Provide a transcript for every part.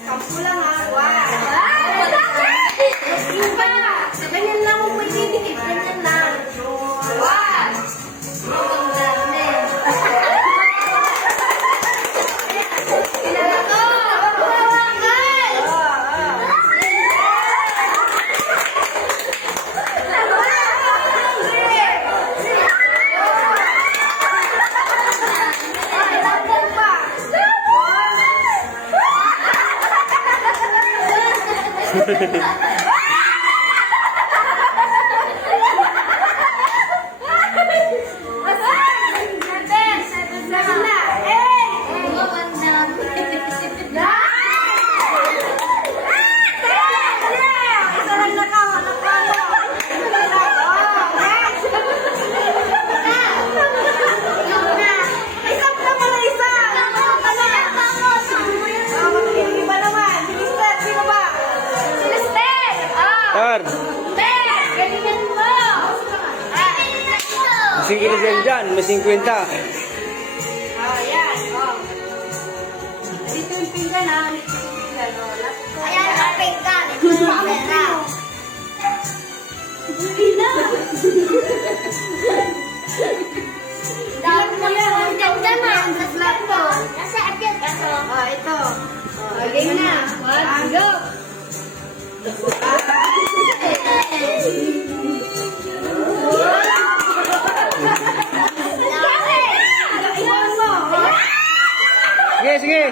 Sampu lang ha. Iba. Ganyan lang kung pwede dikit. Ganyan lang. One. Masing kilo dyan, masing kwenta. Ayan, dito yung pinggan ha. Dito yung pinggan, ayan, ang pinggan. Pera. Pila. Dami mo yan. Ang ganda na. Nasa atin. Ito. Game na. One, go. Sige, sige.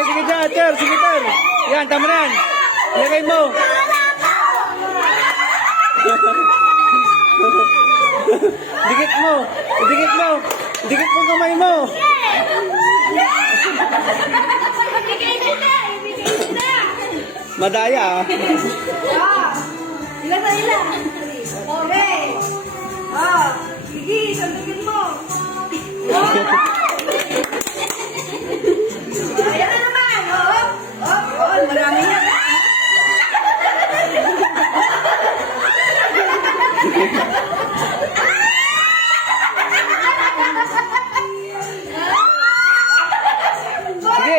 Sige dyan, Ter. Sige, Ter. Yan, tama na yan. Ilagay mo. Dikit mo. Dikit mo. Dikit mo kamay mo. Madaya, ah. Ilan na ilan? Okay. Sige, sandugin mo. Ayan na naman. Marami yan. Sige.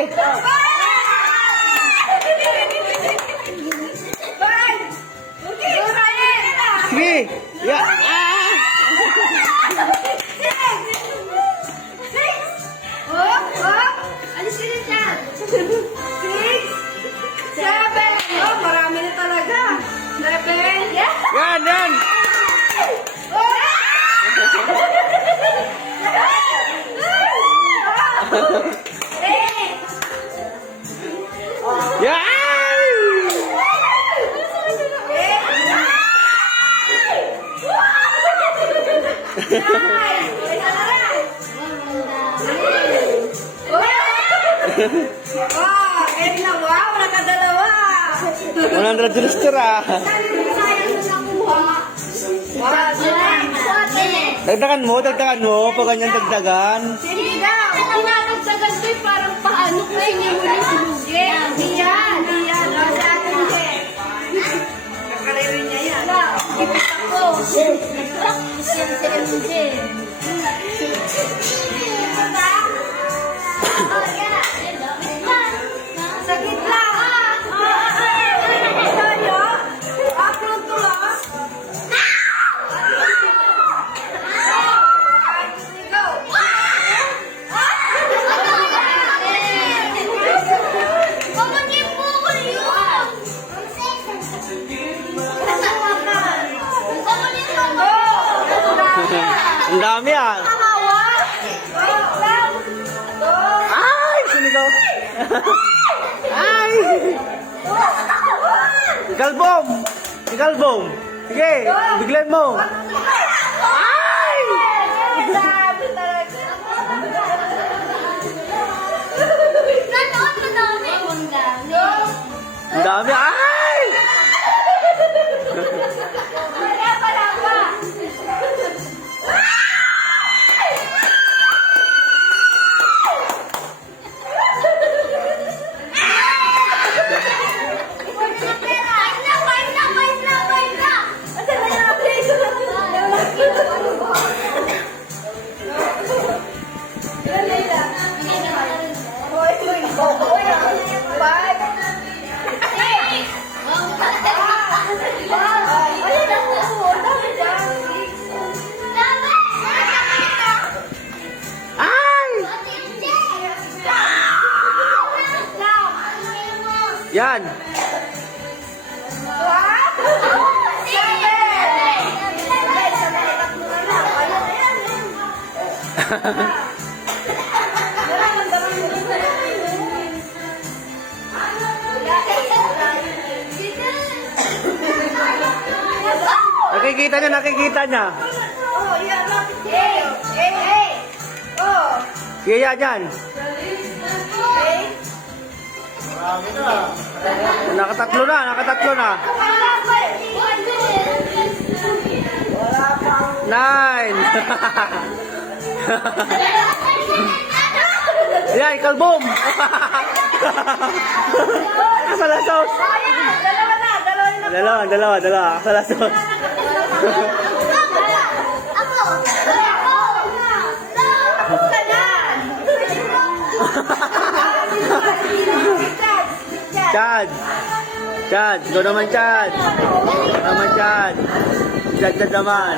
Sige. Ya. Alisin na siya. 6, 7. Marami na talaga. 7. Yeah. Yan, yan. Yan. Wow, end na wow, nakadalawa. 100 register, ah. Dagdagan mo. Pag ganyan dagdagan. Sige daw. Tinatagdagan ko parang paano kasi niya mo yung sulugi. Diyan. Sa atin din. Kakaririn niya yan. Ipit ako. Practice yan sa MJ. Sakit lang. Upload to lang. Ang dami, ah. Ay, sinigaw. Ay. Ikalbom. Sige, biglan mo. Ay. Ang dami, ay. Ay! Yan! Nakikita niya, nakikita niya. Sige, yan, yan. Nakatatlo na, nakatatlo na. 9. Yan, kalbom. Kasalasos. Dalawa. Kasalasos. Chad. Go naman, Chad. Chad naman.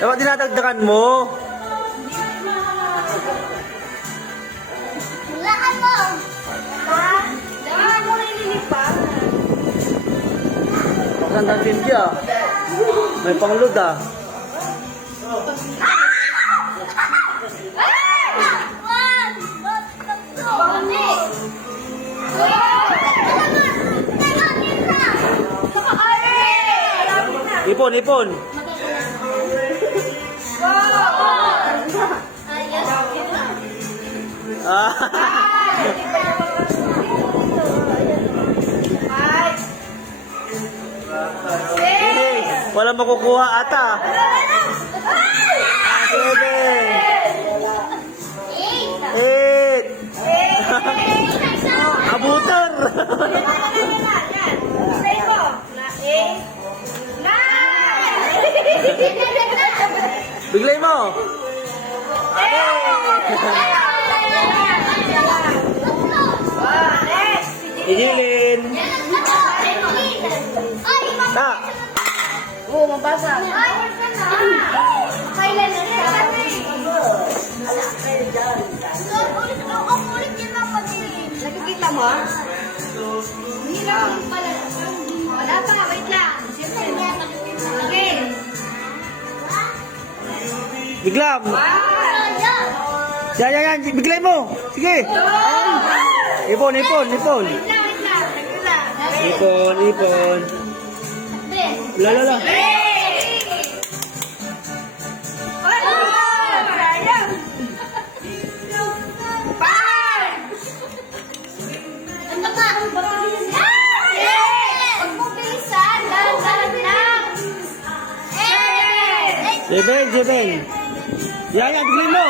Dapat dinadagdagan mo. Sandang timpi ah. May panglod ah. Ipon. Wala makukuha ata. 7. 8. Abuter. Biglay mo. Igilin. Ta. Oo, mabasa. Kailan na siya? Nakikita mo? Hindi lang pala. Wala pa, wait lang. Okay. Biglam. Yan. Biglay mo. Sige. Ipon. Wait lang. Ipon. La. Seven. Yan, biglay mo.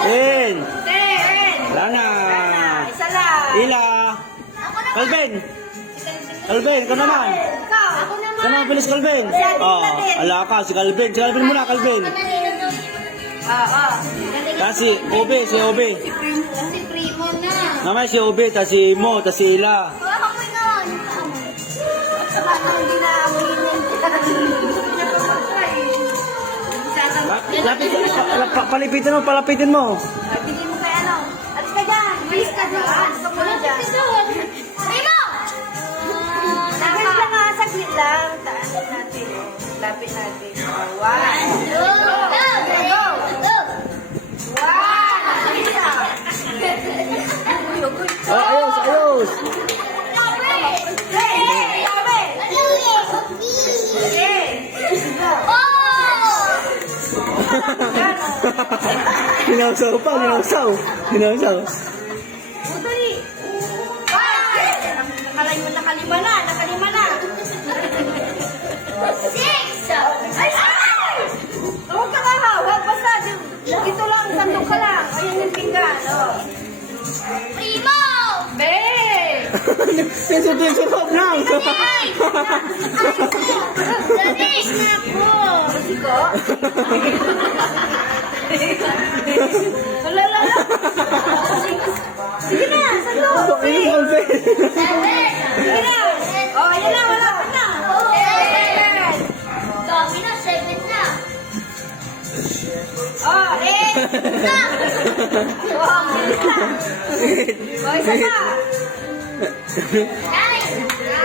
Ten. Wala na. Isa lang. Ila. Calvin, ka naman. Ako naman. Ka naman, bilis Calvin. Ala ka, si Calvin. Si Calvin muna, Calvin. Kasi, si Obe. Si Primo na. Mamaya si Obe, tas si Mo, tas si Ila. Hindi na Palapitin mo. Bigyan mo kay ano. Alis ka dyan. Bilis ka dyan. Alis ka muna dyan. Primo! Saglit lang ha. Saglit lang. Taanin natin. Lapit natin. 1. Go! Ayos. Hinausaw pa, hinausaw. Udali. Nakalima na. 6. Ay! Huwag ka kahawag. Basta, ito lang, sandok ka lang. Ayan yung pinggan. Primo! Be! Pinsurot lang. Danis na po. Siko? Wala. Sige na, salo. Inom kalbe. Sige na. Oh, yan na, wala ka na. Dami na, 7 na. Oh, 8 na. Oh, isa pa.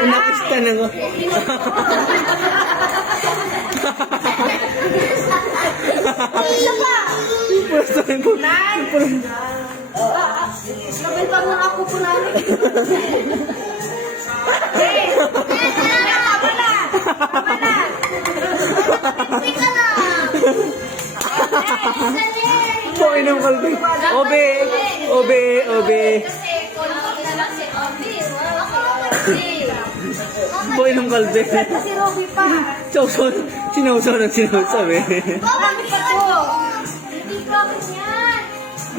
Nakista na ko. Isa pa. Pwesto rin po. 9. Nabenta mo ako po namin. Teka lang. Po, inom kalbe. Obe. Kasi konti na lang si Obi. Ako kasi. Po, inom kalbe. Si Robby pa. Sinausaw eh. Marami pa po. Hindi ko ako yan.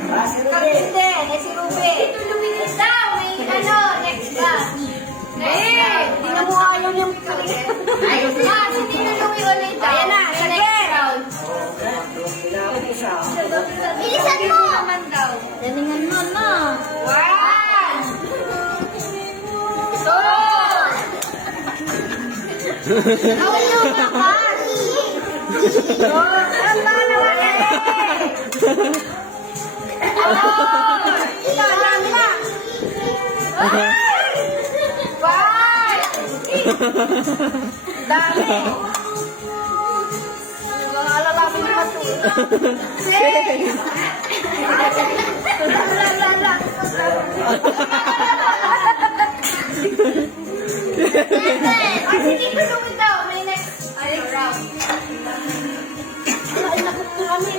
Hindi, si Ruby. Ito lumilit daw. May ano, next ba? Hindi na mo ayaw niyang piling. Ay, mas, hindi na lumi ulit. Ayan na, May sige. next round. Bilisan mo. Naman daw. Dalingan mo na. 1. 2. Awal yung makas. Ang bala ito, dami na. 5. Dami. Mga alalaki na matulog. 6. Sige pa lumit daw. May next round. Ay, nakot ko kami.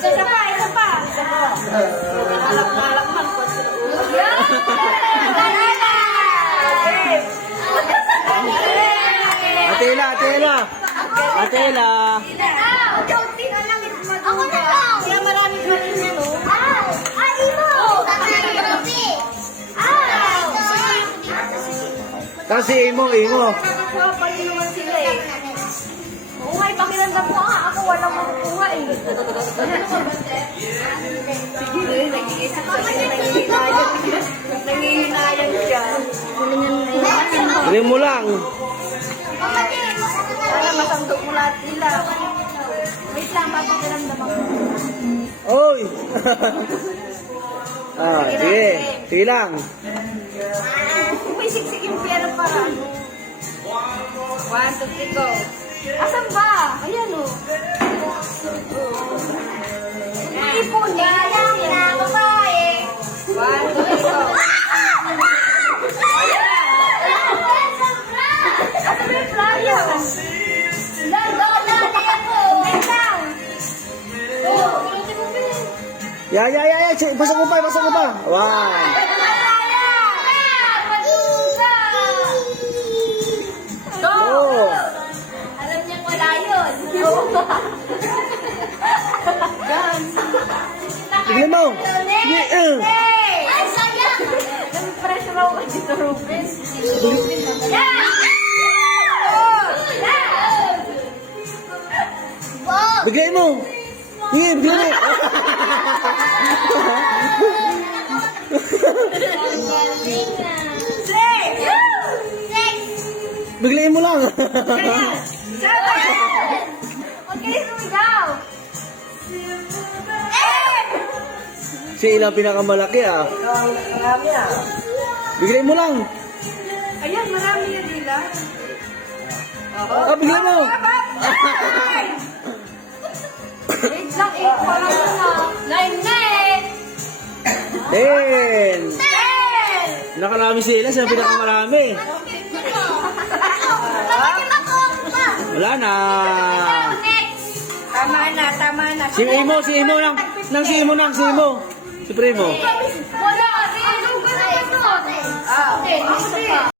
Isa pa. Alak-alak man po. Atela. Ako na lang. Kaya marami ka rin yan, oh. Ay, mo. Kasi imo. Nakakakuha pa rin naman sila eh. Oo nga, pakiramdam ko nga. Ako walang makukuha eh. Sige, nag-iisip sa siya. Nangihinayang siya. Galing mo lang. Para masandok mo lahat nila. Wait lang, papakiramdam ako. Oy. Sige lang. Kung may siksikin pera para ano. 1, 2, 3, go. Asan ba? Ayan o. May ipon eh. Alam na, babae. 1, 2, 3, go. Asan ba yung flyer? Ya. Pasok mo pa. Wow. Oh. Alam niya wala yun. Tignan mo. Ay, sayang. Nag-pressure ako kasi ito, Ruben. Bigay mo. Bigay mo. Bigay mo lang. Si ilang pinakamalaki ah. Marami ah. Bigay mo lang. Ayan, marami yan nila. Bigay mo. Wait lang, 8 pa lang na. 10. 9. Nakarami sila sa pinakamarami. Wala na. Tama na. Si Primo lang. Si Primo. Wala. Isa pa.